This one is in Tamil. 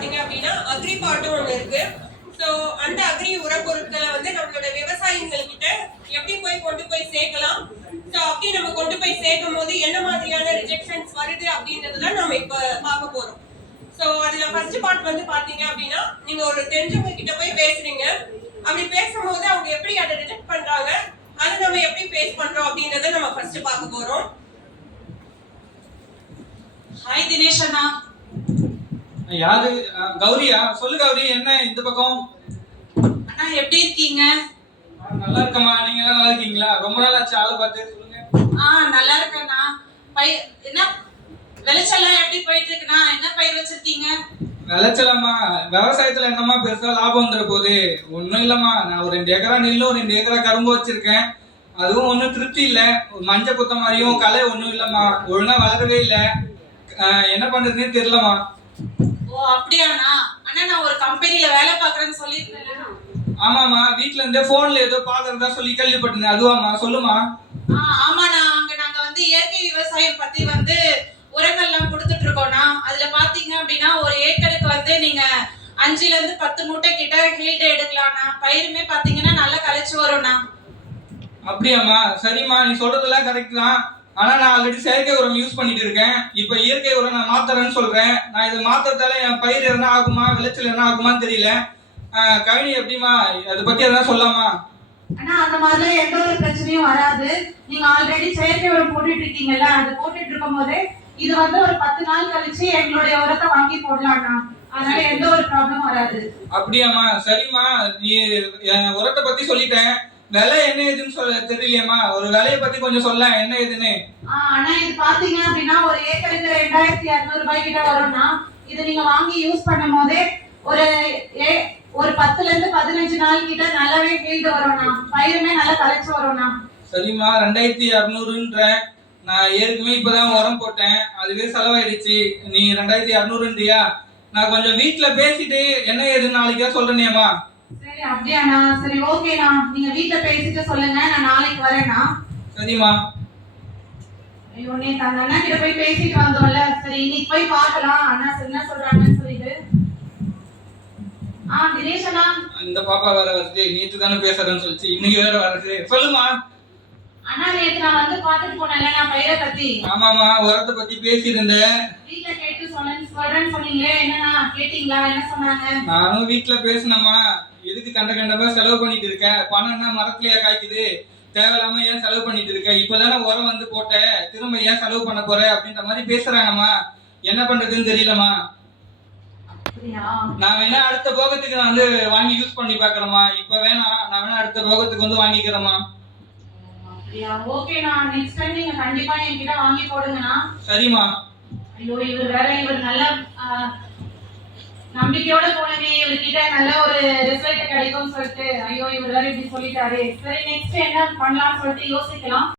பாத்தீங்க அப்படின்னா அக்ரி பாட்டும் ஒன்று இருக்கு. ஸோ அந்த அக்ரி உரப்பொருட்களை வந்து நம்மளோட விவசாயிகள் கிட்ட எப்படி போய் கொண்டு போய் சேர்க்கலாம்? ஸோ அப்படி நம்ம கொண்டு போய் சேர்க்கும் போது என்ன மாதிரியான ரிஜெக்ஷன்ஸ் வருது அப்படின்றதுதான் நம்ம இப்போ பார்க்க போறோம். ஸோ அதுல ஃபர்ஸ்ட் பார்ட் வந்து பாத்தீங்க அப்படின்னா நீங்க ஒரு தெரிஞ்சவங்க கிட்ட போய் பேசுறீங்க. அப்படி பேசும்போது அவங்க எப்படி அதை ரிஜெக்ட் பண்றாங்க? அதை நம்ம எப்படி ஃபேஸ் பண்றோம் அப்படின்றத நம்ம ஃபர்ஸ்ட் பார்க்க போறோம். ஹாய் தினேஷ் அண்ணா. யாரு? கௌரியா? சொல்லு கௌரி என்ன இந்த பக்கம்? அண்ணா எப்படி இருக்கீங்க? நல்லா இருக்கம்மா. நீங்க எல்லாம் நல்லா இருக்கீங்களா? ரொம்ப நாள் ஆச்சு ஆளை பார்த்து. சொல்லுங்க. ஆ நல்லா இருக்கேண்ணா. பயிர் என்ன? விளைச்சல்லாம் எப்படி போயிட்டு இருக்குண்ணா என்ன பயிர் வச்சிருக்கீங்க? விளைச்சலம்மா. விவசாயத்துல என்னம்மா பெருசா லாபம் வந்துட போகுது? ஒண்ணும் இல்லம்மா. நான் ஒரு ரெண்டு ஏக்கரா நெல்லு ஒரு ரெண்டு ஏக்கரா கரும்பு வச்சிருக்கேன். அதுவும் ஒன்றும் திருப்தி இல்லை. மஞ்சள் குத்த மாதிரியும் களை ஒன்றும் இல்லைம்மா. ஒழுங்கா வளரவே இல்லை. என்ன பண்றதுன்னே தெரியலம்மா. ஓ அப்படியாண்ணா? அண்ணா நான் ஒரு கம்பெனில வேலை பார்க்கறேன்னு சொல்லியிருந்தேன் ஆமாம்மா வீட்ல இருந்தே போன்ல ஏதோ பாக்குறதா சொல்லி கேள்விப்பட்டேன் அதுவாம்மா சொல்லுமா ஆ ஆமாண்ணா. அங்க நாங்க வந்து இயற்கை விவசாயம் பத்தி வந்து உரங்கள்லாம் கொடுத்துட்டு இருக்கோம்ண்ணா அதுல பாத்தீங்க அப்படின்னா ஒரு ஏக்கருக்கு வந்து நீங்க அஞ்சுல இருந்து பத்து மூட்டை கிட்ட ஹீல்டு எடுக்கலாம்ண்ணா. பயிருமே பாத்தீங்கன்னா நல்லா கழிச்சு வரும்ண்ணா. அப்படியாம்மா. சரிம்மா நீ சொல்றதெல்லாம் கரெக்ட் தான். ஆனா நான் ஆல்ரெடி செயற்கை உரம் யூஸ் பண்ணிட்டு இருக்கேன். இப்போ இயற்கை உரம் நான் மாத்துறேன்னு சொல்றேன். நான் இதை மாத்துறதால என் பயிர் என்ன ஆகுமா விளைச்சல் என்ன ஆகுமான்னு தெரியல. கவினி எப்படிமா அதை பத்தி எதனா சொல்லாமா? ஆனா அந்த மாதிரிலாம் எந்த ஒரு பிரச்சனையும் வராது. நீங்க ஆல்ரெடி செயற்கை உரம் போட்டுட்டு இருக்கீங்கல்ல அது போட்டுட்டு இருக்கும் போதே இது வந்து ஒரு பத்து நாள் கழிச்சு எங்களுடைய உரத்தை வாங்கி போடலாம்ண்ணா அதனால எந்த ஒரு ப்ராப்ளம் வராது. அப்படியாம்மா? சரிம்மா. நீ உரத்தை பத்தி சொல்லிட்டேன். விலை என்ன ஏதுன்னு சொல்ல தெரியலையேம்மா. ஒரு விலையை பத்தி கொஞ்சம் சொல்ல என்ன ஏதுன்னு. ஆனா இது பாத்தீங்க அப்படின்னா ஒரு ஏக்கருக்கு ரெண்டாயிரத்தி இரநூறு ரூபாய் கிட்ட வரும்னா இது நீங்க வாங்கி யூஸ் பண்ணும் போதே ஒரு ஒரு பத்துல இருந்து பதினஞ்சு நாள் கிட்ட நல்லாவே ஹீல்டு வரும்ண்ணா. பயிருமே நல்லா களைச்சு வரும்ண்ணா. சரிம்மா ரெண்டாயிரத்தி இரநூறுன்ற நான் ஏற்கனவே இப்பதான் உரம் போட்டேன். அதுவே செலவாயிடுச்சு. நீ ரெண்டாயிரத்தி இரநூறுன்றியா நான் கொஞ்சம் வீட்ல பேசிட்டு என்ன ஏதுன்னு நாளைக்கா சொல்றேனேம்மா. சரி அப்படியாண்ணா. சரி ஓகேண்ணா. நீங்க வீட்ல பேசிட்டு சொல்லுங்க. நான் நாளைக்கு வரேண்ணா. சரிம்மா. ஐயோ நேத்து அந்த அண்ணா கிட்ட போய் பேசிட்டு வந்தோம்ல. சரி இன்னைக்கு போய் பார்க்கலாம். அண்ணா சரி என்ன சொல்றாங்கன்னு சொல்லிட்டு ஆ தினேஷ் அண்ணா. இந்த பாப்பா வேற வருது. நேத்து தானே பேசுறேன்னு சொல்லிச்சு. இன்னைக்கு வேற வருது. சொல்லுமா அண்ணா நேத்து நான் வந்து பார்த்துட்டு போனேன்ல நான் பயிரை பத்தி. ஆமாமா உரத்தை பத்தி பேசியிருந்தேன். வீட்ல கேட்டு சொன்னேன்னு சொல்றேன்னு சொன்னீங்களே. என்னண்ணா கேட்டீங்களா? என்ன சொன்னாங்க? நானும் வீட்ல பேசினேம்மா. எதுக்கு கண்ட கண்டமா செலவு பண்ணிட்டு இருக்க? பணம் என்ன மரத்துலயா காய்க்குது. தேவையில்லாம ஏன் செலவு பண்ணிட்டு இருக்க? இப்பதானே உரம் வந்து போட்ட. திரும்ப ஏன் செலவு பண்ண போற? அப்படின்ற மாதிரி பேசுறாங்கம்மா. என்ன பண்றதுன்னு தெரியலம்மா. நான் வேணா அடுத்த போகத்துக்கு நான் வந்து வாங்கி யூஸ் பண்ணி பாக்குறேம்மா இப்ப வேணாம் நான் வேணா அடுத்த போகத்துக்கு வந்து வாங்கிக்கிறேம்மா. அப்படியா? ஓகேண்ணா நெக்ஸ்ட் டைம் நீங்க கண்டிப்பா என்கிட்ட வாங்கி போடுங்கண்ணா. சரிம்மா. ஐயோ இவர் வேற இவர் நல்ல நம்பிக்கையோட போனமே இவர்கிட்ட நல்ல ஒரு ரிசல்ட் கிடைக்கும்னு சொல்லிட்டு ஐயோ இவர் இப்படி சொல்லிட்டாரு. சரி நெக்ஸ்ட் என்ன பண்ணலாம்னு சொல்லிட்டு யோசிக்கலாம்.